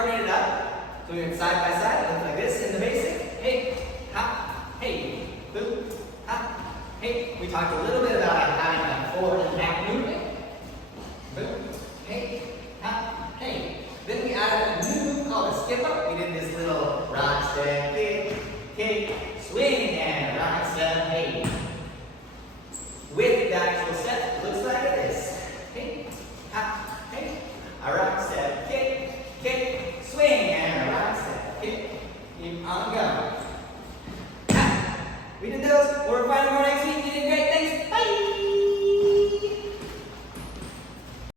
partnered it up. So we went side by side, it looked like this in the basic. Hey, hop, hey, boom, hop, hey. We talked a little bit about having a forward and back movement. Boom, hey, hop, hey. Then we added a new move called a skip up. We did this little rock, step, kick, swing, and rock, step, hey. With the actual step, it looks like this. Hey, hop, hey. A rock, step, kick, swing, and a rock, step, kick. Keep on going. We did those. We're finding